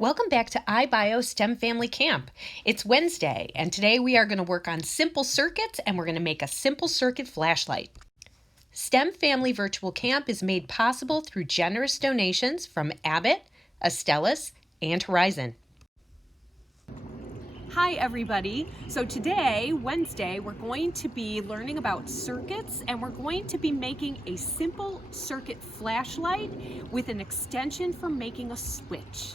Welcome back to iBio STEMFamily Camp. It's Wednesday, and today we are going to work on simple circuits, and we're going to make a simple circuit flashlight. STEMFamily Virtual Camp is made possible through generous donations from Abbott, Astellas, and Horizon. Hi everybody. So today, Wednesday, we're going to be learning about circuits, and we're going to be making a simple circuit flashlight with an extension for making a switch.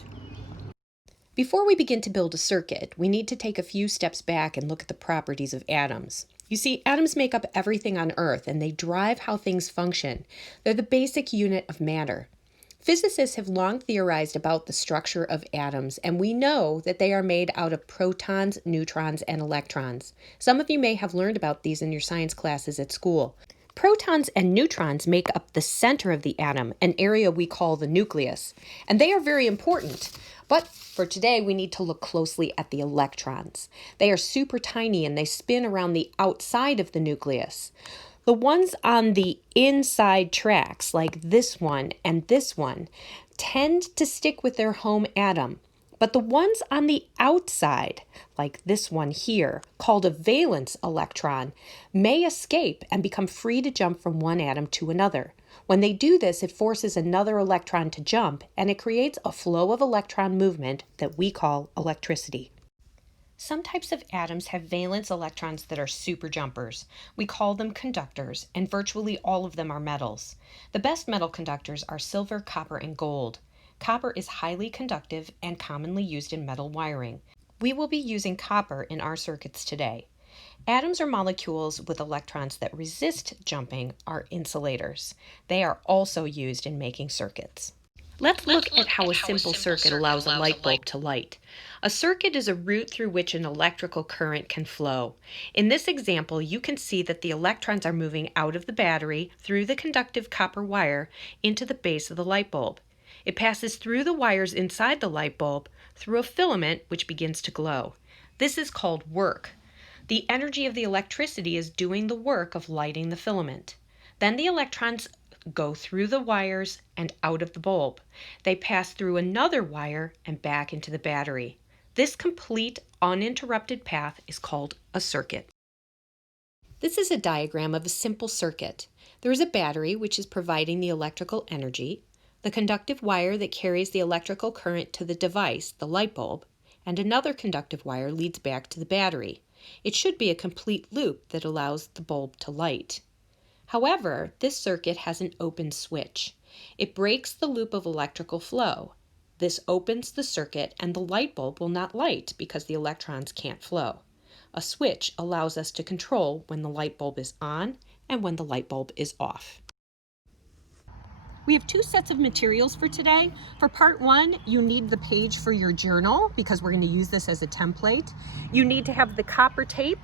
Before we begin to build a circuit, we need to take a few steps back and look at the properties of atoms. You see, atoms make up everything on Earth, and they drive how things function. They're the basic unit of matter. Physicists have long theorized about the structure of atoms, and we know that they are made out of protons, neutrons, and electrons. Some of you may have learned about these in your science classes at school. Protons and neutrons make up the center of the atom, an area we call the nucleus, and they are very important. But for today, we need to look closely at the electrons. They are super tiny and they spin around the outside of the nucleus. The ones on the inside tracks, like this one and this one, tend to stick with their home atom. But the ones on the outside, like this one here, called a valence electron, may escape and become free to jump from one atom to another. When they do this, it forces another electron to jump, and it creates a flow of electron movement that we call electricity. Some types of atoms have valence electrons that are super jumpers. We call them conductors, and virtually all of them are metals. The best metal conductors are silver, copper, and gold. Copper is highly conductive and commonly used in metal wiring. We will be using copper in our circuits today. Atoms or molecules with electrons that resist jumping are insulators. They are also used in making circuits. Let's look at how a simple circuit allows a light bulb to light. A circuit is a route through which an electrical current can flow. In this example, you can see that the electrons are moving out of the battery through the conductive copper wire into the base of the light bulb. It passes through the wires inside the light bulb through a filament which begins to glow. This is called work. The energy of the electricity is doing the work of lighting the filament. Then the electrons go through the wires and out of the bulb. They pass through another wire and back into the battery. This complete, uninterrupted path is called a circuit. This is a diagram of a simple circuit. There is a battery which is providing the electrical energy, the conductive wire that carries the electrical current to the device, the light bulb, and another conductive wire leads back to the battery. It should be a complete loop that allows the bulb to light. However, this circuit has an open switch. It breaks the loop of electrical flow. This opens the circuit and the light bulb will not light because the electrons can't flow. A switch allows us to control when the light bulb is on and when the light bulb is off. We have two sets of materials for today. For part one, you need the page for your journal because we're going to use this as a template. You need to have the copper tape,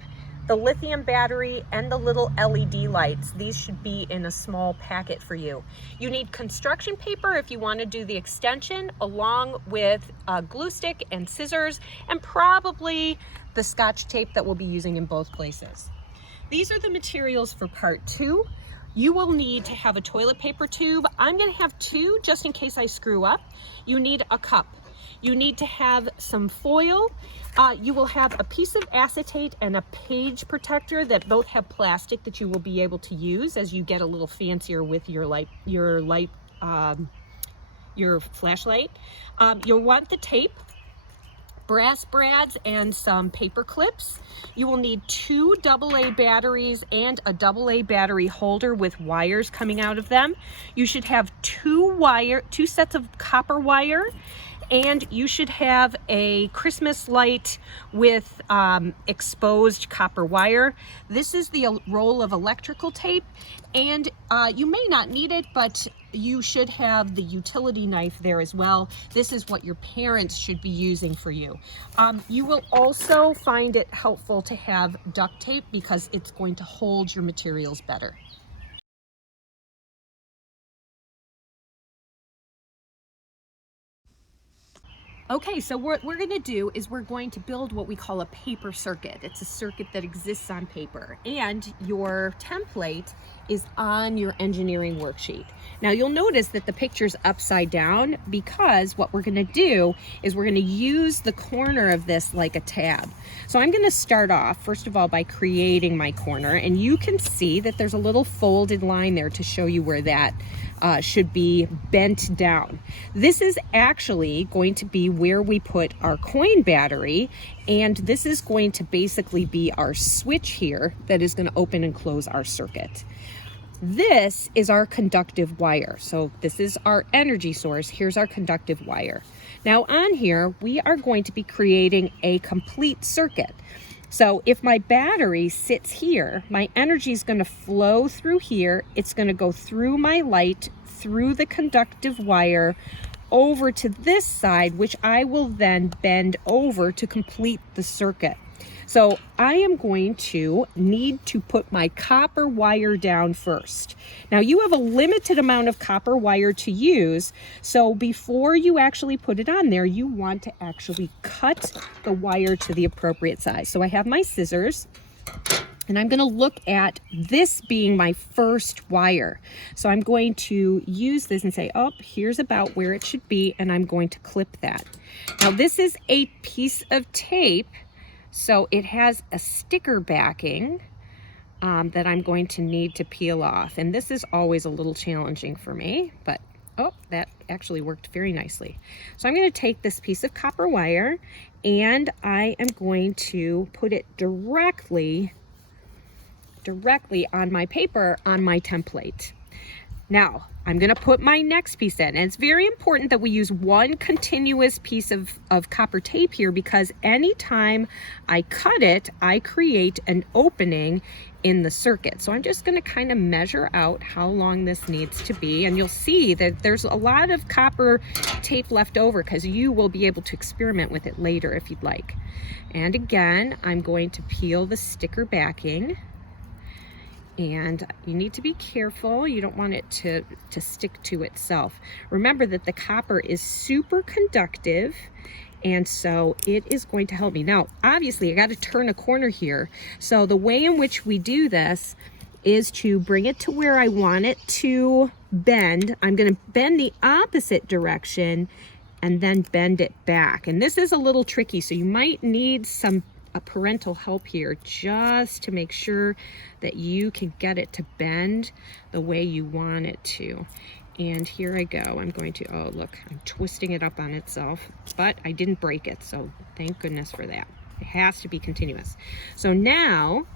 the lithium battery, and the little LED lights. These should be in a small packet for you. You need construction paper if you want to do the extension, along with a glue stick and scissors, and probably the Scotch tape that we'll be using in both places. These are the materials for part two. You will need to have a toilet paper tube. I'm going to have two just in case I screw up. You need a cup. You need to have some foil. You will have a piece of acetate and a page protector that both have plastic that you will be able to use as you get a little fancier with your flashlight. You'll want the tape, brass brads, and some paper clips. You will need two AA batteries and a AA battery holder with wires coming out of them. You should have two sets of copper wire, and you should have a Christmas light with exposed copper wire. This is the roll of electrical tape, and you may not need it, but you should have the utility knife there as well. This is what your parents should be using for you. You will also find it helpful to have duct tape because it's going to hold your materials better. Okay, so what we're going to do is we're going to build what we call a paper circuit. It's a circuit that exists on paper, and your template is on your engineering worksheet. Now you'll notice that the picture's upside down because what we're gonna do is we're gonna use the corner of this like a tab. So I'm gonna start off, first of all, by creating my corner, and you can see that there's a little folded line there to show you where that should be bent down. This is actually going to be where we put our coin battery, and this is going to basically be our switch here that is gonna open and close our circuit. This is our conductive wire. So this is our energy source. Here's our conductive wire. Now on here, we are going to be creating a complete circuit. So if my battery sits here, my energy is going to flow through here. It's going to go through my light, through the conductive wire, over to this side, which I will then bend over to complete the circuit. So I am going to need to put my copper wire down first. Now you have a limited amount of copper wire to use, so before you actually put it on there, you want to actually cut the wire to the appropriate size. So I have my scissors, and I'm gonna look at this being my first wire. So I'm going to use this and say, oh, here's about where it should be, and I'm going to clip that. Now this is a piece of tape, so it has a sticker backing that I'm going to need to peel off. And this is always a little challenging for me, but oh, that actually worked very nicely. So I'm going to take this piece of copper wire and I am going to put it directly on my paper on my template. Now, I'm going to put my next piece in, and it's very important that we use one continuous piece of copper tape here, because anytime I cut it, I create an opening in the circuit. So I'm just going to kind of measure out how long this needs to be, and you'll see that there's a lot of copper tape left over because you will be able to experiment with it later if you'd like. And again, I'm going to peel the sticker backing. And you need to be careful. You don't want it to stick to itself. Remember that the copper is super conductive, and so it is going to help me. Now, obviously, I got to turn a corner here. So the way in which we do this is to bring it to where I want it to bend. I'm going to bend the opposite direction and then bend it back. And this is a little tricky, so you might need a parental help here just to make sure that you can get it to bend the way you want it to. And here I go. I'm going to, oh look, I'm twisting it up on itself, but I didn't break it, so thank goodness for that. It has to be continuous. So now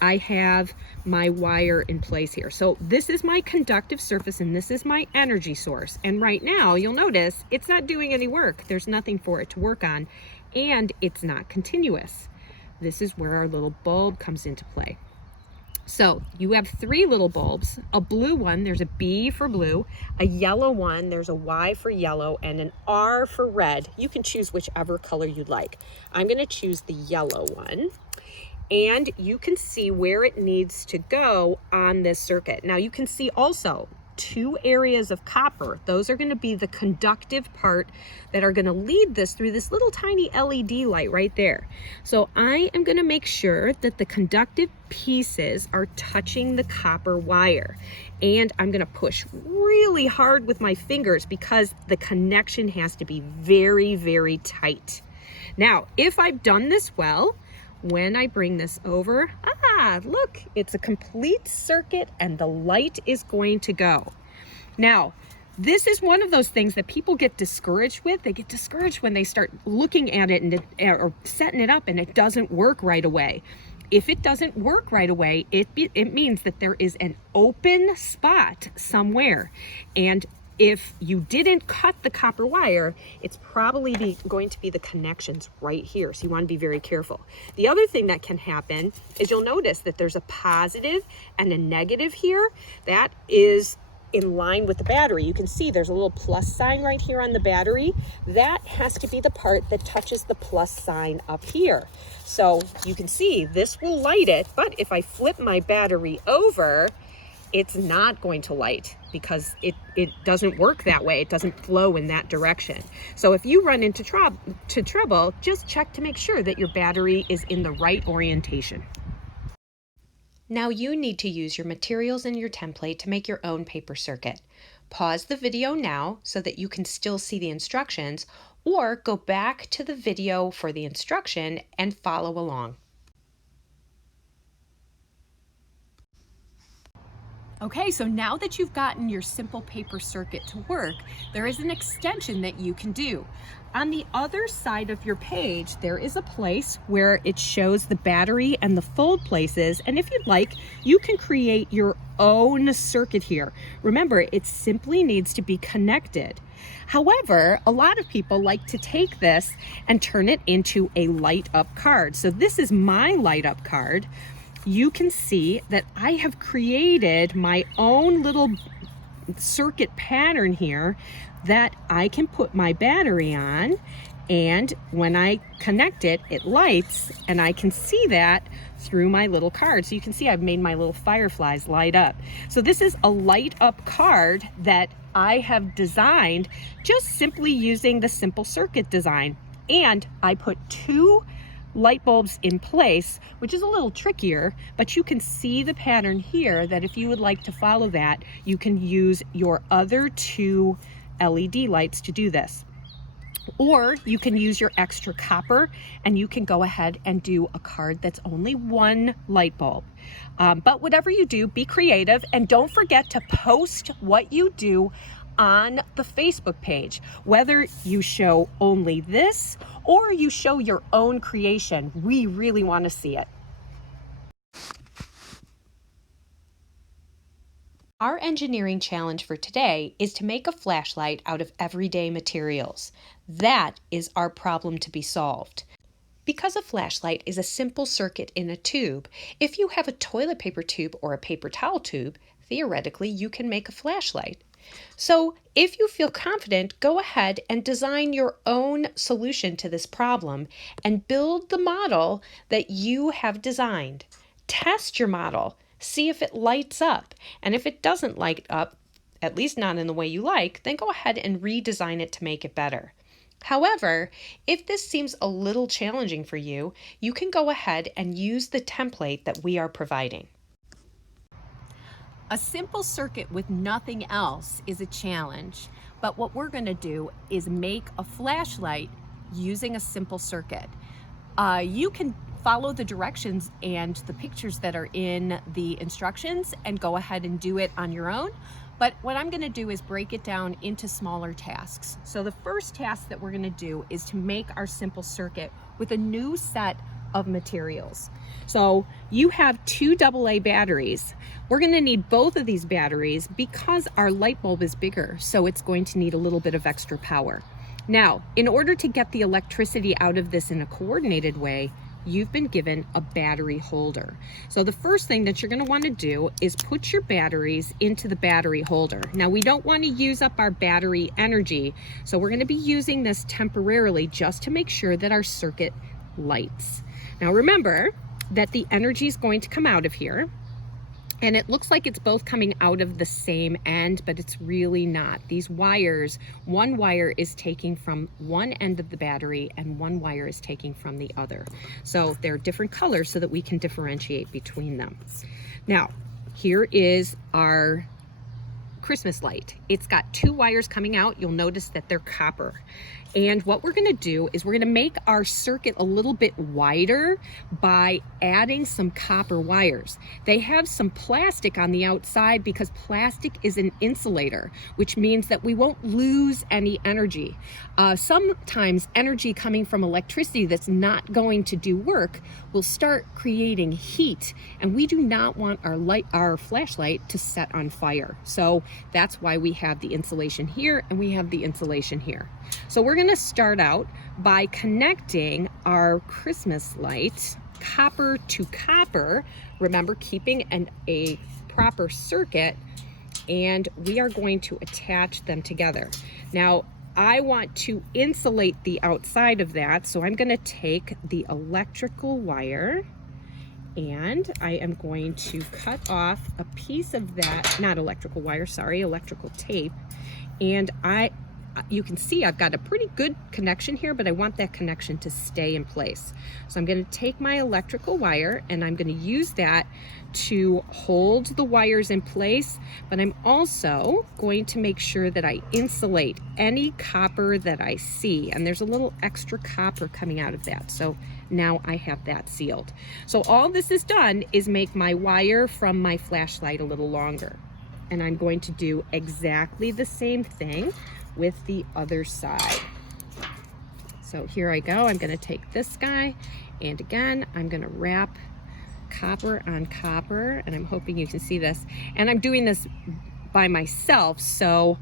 I have my wire in place here. So this is my conductive surface and this is my energy source. And right now you'll notice it's not doing any work. There's nothing for it to work on, and it's not continuous. This is where our little bulb comes into play. So you have 3 little bulbs, a blue one, there's a B for blue, a yellow one, there's a Y for yellow, and an R for red. You can choose whichever color you'd like. I'm gonna choose the yellow one. And you can see where it needs to go on this circuit. Now you can see also 2 areas of copper. Those are going to be the conductive part that are going to lead this through this little tiny LED light right there. So I am going to make sure that the conductive pieces are touching the copper wire, and I'm going to push really hard with my fingers because the connection has to be very, very tight. Now, if I've done this well, when I bring this over, look, it's a complete circuit and the light is going to go. Now, this is one of those things that people get discouraged with. They get discouraged when they start looking at it or setting it up and it doesn't work right away. If it doesn't work right away, it means that there is an open spot somewhere. And if you didn't cut the copper wire, it's probably going to be the connections right here. So you want to be very careful. The other thing that can happen is you'll notice that there's a positive and a negative here. That is in line with the battery. You can see there's a little plus sign right here on the battery. That has to be the part that touches the plus sign up here. So you can see this will light it, but if I flip my battery over, it's not going to light because it doesn't work that way. It doesn't flow in that direction. So if you run into trouble, just check to make sure that your battery is in the right orientation. Now you need to use your materials and your template to make your own paper circuit. Pause the video now so that you can still see the instructions, or go back to the video for the instruction and follow along. Okay, so now that you've gotten your simple paper circuit to work, there is an extension that you can do. On the other side of your page, there is a place where it shows the battery and the fold places, and if you'd like, you can create your own circuit here. Remember, it simply needs to be connected. However, a lot of people like to take this and turn it into a light up card. So this is my light up card. You can see that I have created my own little circuit pattern here that I can put my battery on, and when I connect it, it lights, and I can see that through my little card. So you can see I've made my little fireflies light up. So this is a light up card that I have designed just simply using the simple circuit design. And I put 2 light bulbs in place, which is a little trickier, but you can see the pattern here that if you would like to follow that, you can use your other 2 LED lights to do this. Or you can use your extra copper and you can go ahead and do a card that's only 1 light bulb. But whatever you do, be creative, and don't forget to post what you do on the Facebook page, whether you show only this or you show your own creation. We really want to see it. Our engineering challenge for today is to make a flashlight out of everyday materials. That is our problem to be solved. Because a flashlight is a simple circuit in a tube, if you have a toilet paper tube or a paper towel tube, theoretically you can make a flashlight. So if you feel confident, go ahead and design your own solution to this problem and build the model that you have designed. Test your model, see if it lights up, and if it doesn't light up, at least not in the way you like, then go ahead and redesign it to make it better. However, if this seems a little challenging for you, you can go ahead and use the template that we are providing. A simple circuit with nothing else is a challenge, but what we're going to do is make a flashlight using a simple circuit. You can follow the directions and the pictures that are in the instructions and go ahead and do it on your own. But what I'm going to do is break it down into smaller tasks. So the first task that we're going to do is to make our simple circuit with a new set of materials. So you have 2 AA batteries. We're going to need both of these batteries because our light bulb is bigger, so it's going to need a little bit of extra power. Now, in order to get the electricity out of this in a coordinated way, you've been given a battery holder. So the first thing that you're going to want to do is put your batteries into the battery holder. Now, we don't want to use up our battery energy, so we're going to be using this temporarily just to make sure that our circuit lights. Now remember that the energy is going to come out of here, and it looks like it's both coming out of the same end, but it's really not. These wires, one wire is taking from one end of the battery and one wire is taking from the other. So they're different colors so that we can differentiate between them. Now, here is our Christmas light. It's got 2 wires coming out. You'll notice that they're copper. And what we're going to do is we're going to make our circuit a little bit wider by adding some copper wires. They have some plastic on the outside because plastic is an insulator, which means that we won't lose any energy. Sometimes energy coming from electricity that's not going to do work will start creating heat, and we do not want our flashlight to set on fire. So that's why we have the insulation here and we have the insulation here. So we're going to start out by connecting our Christmas light copper to copper, remember, keeping a proper circuit, and we are going to attach them together. Now, I want to insulate the outside of that, so I'm going to take the electrical wire and I am going to cut off a piece of that, not electrical wire, sorry, electrical tape, and I you can see I've got a pretty good connection here, but I want that connection to stay in place. So I'm going to take my electrical wire and I'm going to use that to hold the wires in place, but I'm also going to make sure that I insulate any copper that I see, and there's a little extra copper coming out of that, so now I have that sealed. So all this is done is make my wire from my flashlight a little longer, and I'm going to do exactly the same thing with the other side. So here I go. I'm going to take this guy, and again I'm going to wrap copper on copper, and I'm hoping you can see this, and I'm doing this by myself, so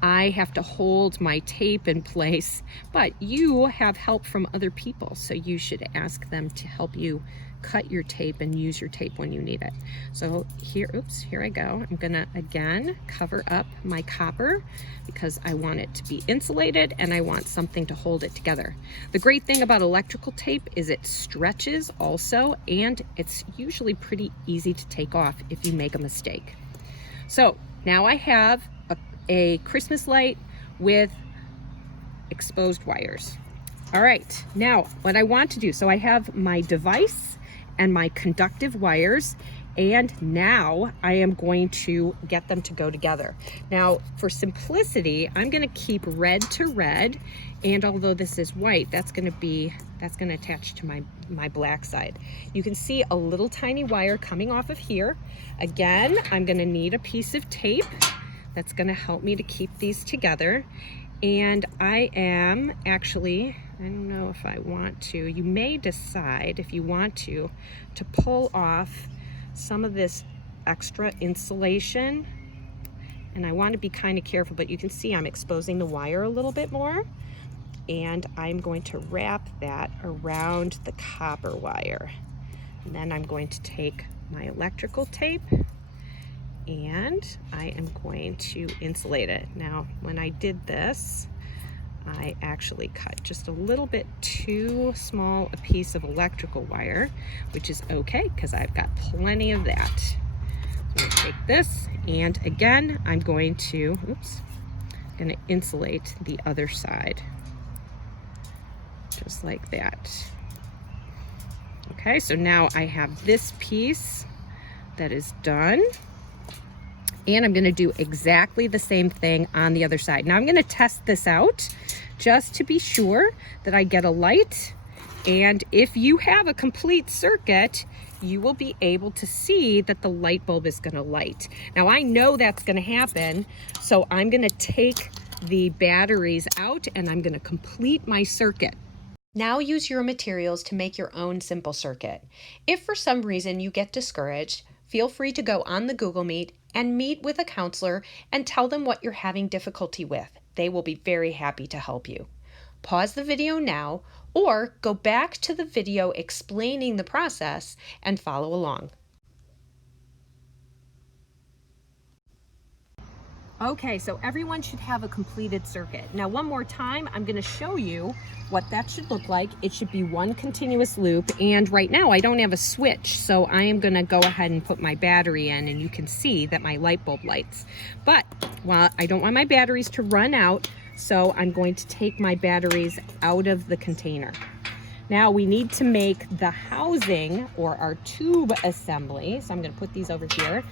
I have to hold my tape in place, but you have help from other people, so you should ask them to help you cut your tape and use your tape when you need it. So here, oops, here I go. I'm gonna again cover up my copper because I want it to be insulated and I want something to hold it together. The great thing about electrical tape is it stretches also, and it's usually pretty easy to take off if you make a mistake. So now I have a Christmas light with exposed wires. All right, now what I want to do, so I have my device and my conductive wires, and now I am going to get them to go together. Now for simplicity, I'm going to keep red to red, and although this is white, that's going to attach to my black side. You can see a little tiny wire coming off of here. Again, I'm going to need a piece of tape that's going to help me to keep these together. And I am actually, I don't know if I want to, you may decide if you want to pull off some of this extra insulation. And I want to be kind of careful, but you can see I'm exposing the wire a little bit more. And I'm going to wrap that around the copper wire. And then I'm going to take my electrical tape and I am going to insulate it. Now, when I did this, I actually cut just a little bit too small a piece of electrical wire, which is okay because I've got plenty of that. So I'm going to take this, and again, I'm going to insulate the other side, just like that. Okay, so now I have this piece that is done. And I'm gonna do exactly the same thing on the other side. Now I'm gonna test this out just to be sure that I get a light. And if you have a complete circuit, you will be able to see that the light bulb is gonna light. Now I know that's gonna happen, so I'm gonna take the batteries out and I'm gonna complete my circuit. Now use your materials to make your own simple circuit. If for some reason you get discouraged, feel free to go on the Google Meet and meet with a counselor and tell them what you're having difficulty with. They will be very happy to help you. Pause the video now or go back to the video explaining the process and follow along. Okay, so everyone should have a completed circuit. Now one more time, I'm gonna show you what that should look like. It should be one continuous loop, and right now I don't have a switch, so I am gonna go ahead and put my battery in, and you can see that my light bulb lights. But well, I don't want my batteries to run out, so I'm going to take my batteries out of the container. Now we need to make the housing or our tube assembly, so I'm gonna put these over here.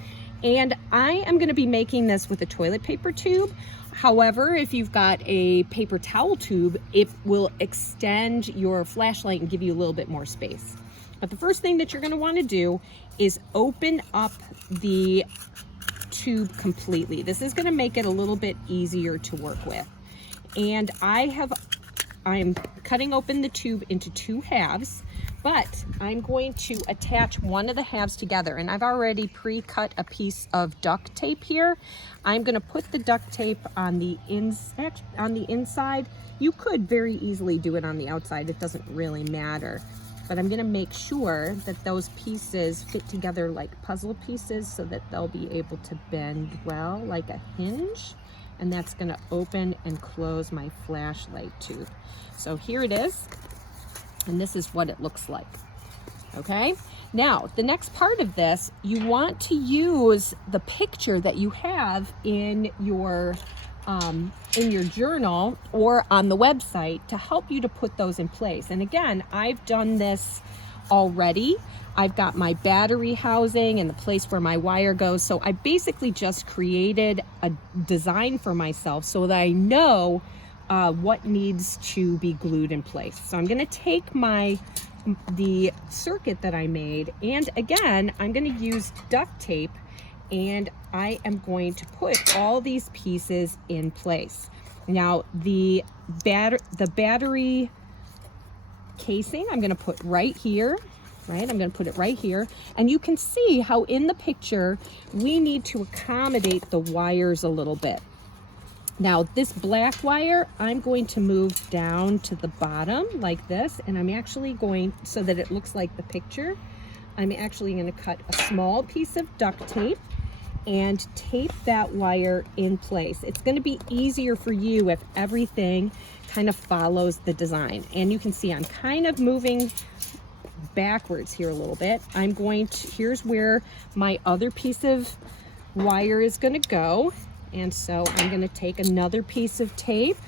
And I am going to be making this with a toilet paper tube. However, if you've got a paper towel tube, it will extend your flashlight and give you a little bit more space. But the first thing that you're going to want to do is open up the tube completely. This is going to make it a little bit easier to work with. And I am cutting open the tube into two halves. But I'm going to attach one of the halves together, and I've already pre-cut a piece of duct tape here. I'm going to put the duct tape on the inside. You could very easily do it on the outside. It doesn't really matter. But I'm going to make sure that those pieces fit together like puzzle pieces so that they'll be able to bend well like a hinge. And that's going to open and close my flashlight tube. So here it is. And this is what it looks like. Okay, now the next part of this, you want to use the picture that you have in your in your journal or on the website to help you to put those in place. And again, I've done this already. I've got my battery housing and the place where my wire goes. So I basically just created a design for myself so that I know what needs to be glued in place. So I'm going to take the circuit that I made, and again, I'm going to use duct tape, and I am going to put all these pieces in place. Now the battery casing I'm going to put right here. Right, I'm going to put it right here, and you can see how in the picture we need to accommodate the wires a little bit. Now this black wire I'm going to move down to the bottom like this, and I'm actually going, so that it looks like the picture, I'm actually going to cut a small piece of duct tape and tape that wire in place. It's going to be easier for you if everything kind of follows the design. And you can see I'm kind of moving backwards here a little bit. I'm going to, here's where my other piece of wire is going to go. And so I'm going to take another piece of tape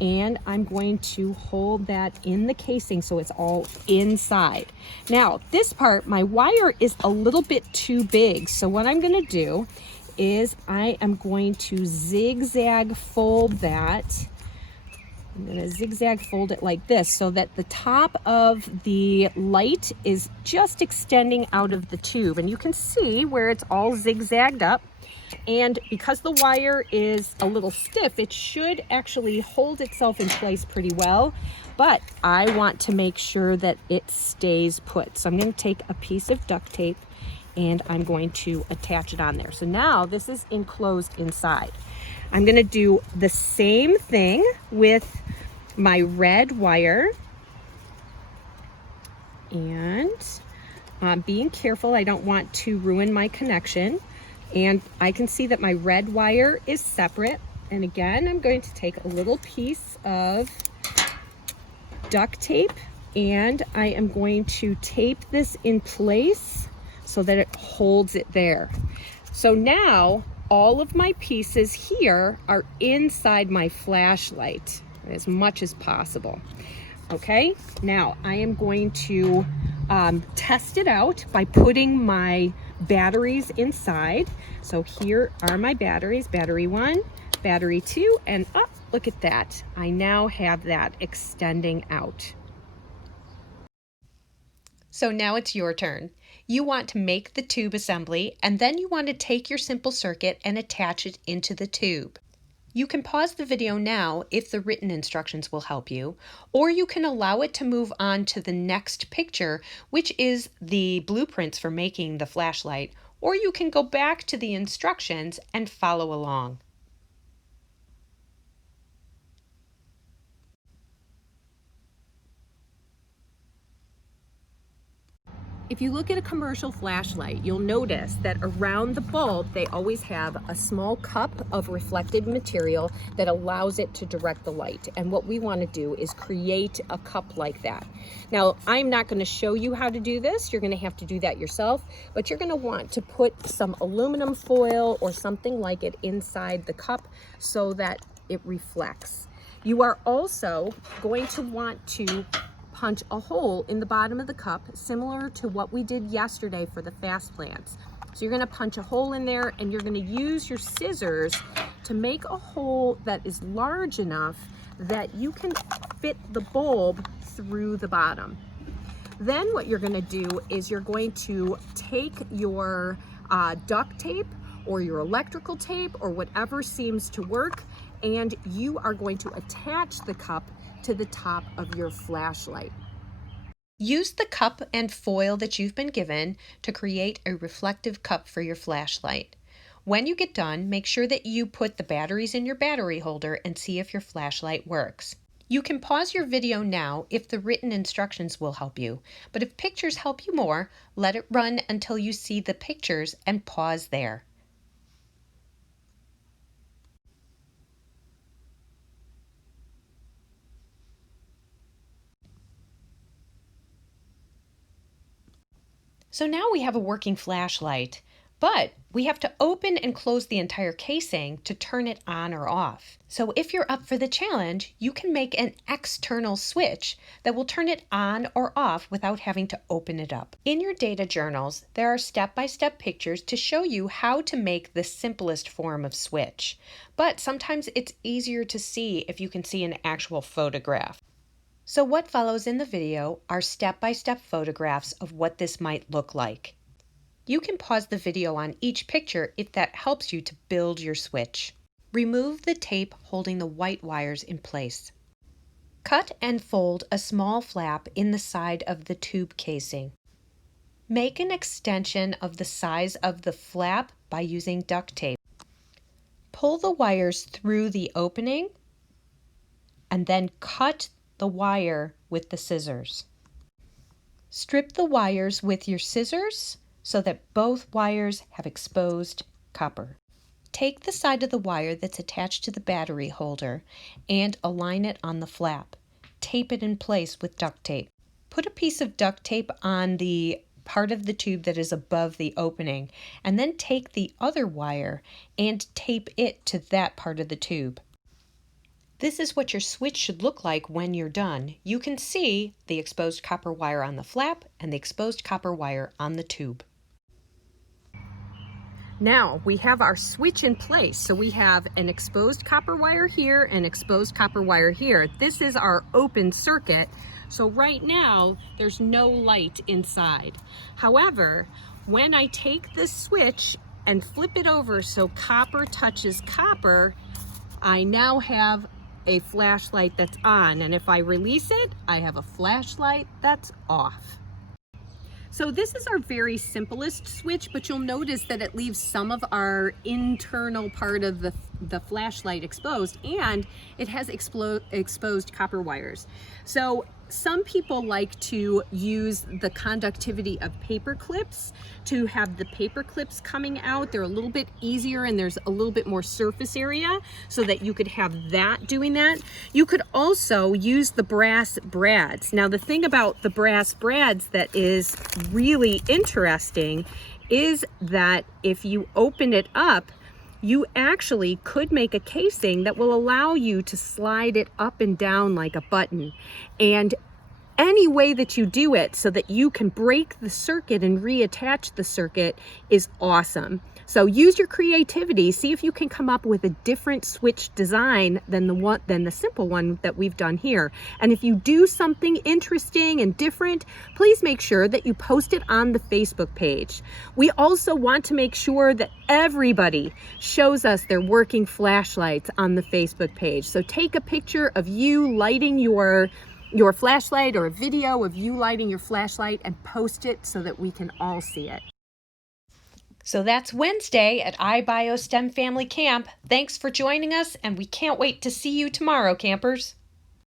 and I'm going to hold that in the casing so it's all inside. Now this part, my wire is a little bit too big. So what I'm going to do is I am going to zigzag fold that. I'm going to zigzag fold it like this so that the top of the light is just extending out of the tube. And you can see where it's all zigzagged up. And because the wire is a little stiff, it should actually hold itself in place pretty well. But I want to make sure that it stays put. So I'm going to take a piece of duct tape and I'm going to attach it on there. So now this is enclosed inside. I'm going to do the same thing with my red wire, and being careful, I don't want to ruin my connection. And I can see that my red wire is separate. And again, I'm going to take a little piece of duct tape and I am going to tape this in place so that it holds it there. So now all of my pieces here are inside my flashlight as much as possible. Okay, now I am going to test it out by putting my batteries inside. So here are my batteries, battery 1, battery 2, and look at that. I now have that extending out. So now it's your turn. You want to make the tube assembly, and then you want to take your simple circuit and attach it into the tube. You can pause the video now if the written instructions will help you, or you can allow it to move on to the next picture, which is the blueprints for making the flashlight, or you can go back to the instructions and follow along. If you look at a commercial flashlight, you'll notice that around the bulb, they always have a small cup of reflective material that allows it to direct the light. And what we want to do is create a cup like that. Now, I'm not going to show you how to do this. You're going to have to do that yourself, but you're going to want to put some aluminum foil or something like it inside the cup so that it reflects. You are also going to want to punch a hole in the bottom of the cup, similar to what we did yesterday for the fast plants. So you're going to punch a hole in there and you're going to use your scissors to make a hole that is large enough that you can fit the bulb through the bottom. Then what you're going to do is you're going to take your duct tape or your electrical tape or whatever seems to work, and you are going to attach the cup to the top of your flashlight. Use the cup and foil that you've been given to create a reflective cup for your flashlight. When you get done, make sure that you put the batteries in your battery holder and see if your flashlight works. You can pause your video now if the written instructions will help you, but if pictures help you more, let it run until you see the pictures and pause there. So now we have a working flashlight, But we have to open and close the entire casing to turn it on or off. So if you're up for the challenge, you can make an external switch that will turn it on or off without having to open it up. In your data journals, there are step-by-step pictures to show you how to make the simplest form of switch. But sometimes it's easier to see if you can see an actual photograph. So what follows in the video are step-by-step photographs of what this might look like. You can pause the video on each picture if that helps you to build your switch. Remove the tape holding the white wires in place. Cut and fold a small flap in the side of the tube casing. Make an extension of the size of the flap by using duct tape. Pull the wires through the opening and then cut the wire with the scissors. Strip the wires with your scissors so that both wires have exposed copper. Take the side of the wire that's attached to the battery holder and align it on the flap. Tape it in place with duct tape. Put a piece of duct tape on the part of the tube that is above the opening, and then take the other wire and tape it to that part of the tube. This is what your switch should look like when you're done. You can see the exposed copper wire on the flap and the exposed copper wire on the tube. Now we have our switch in place. So we have an exposed copper wire here and exposed copper wire here. This is our open circuit. So right now there's no light inside. However, when I take this switch and flip it over so copper touches copper, I now have a flashlight that's on. And if I release it, I have a flashlight that's off. So this is our very simplest switch, but you'll notice that it leaves some of our internal part of the flashlight exposed, and it has exposed copper wires. So some people like to use the conductivity of paper clips to have the paper clips coming out. They're a little bit easier and there's a little bit more surface area so that you could have that doing that. You could also use the brass brads. Now the thing about the brass brads that is really interesting is that if you open it up, you actually could make a casing that will allow you to slide it up and down like a button. And any way that you do it so that you can break the circuit and reattach the circuit is awesome. So use your creativity, see if you can come up with a different switch design than the simple one that we've done here. And if you do something interesting and different, please make sure that you post it on the Facebook page. We also want to make sure that everybody shows us their working flashlights on the Facebook page. So take a picture of you lighting your flashlight or a video of you lighting your flashlight and post it so that we can all see it. So that's Wednesday at iBio STEMFamily Camp. Thanks for joining us, and we can't wait to see you tomorrow, campers.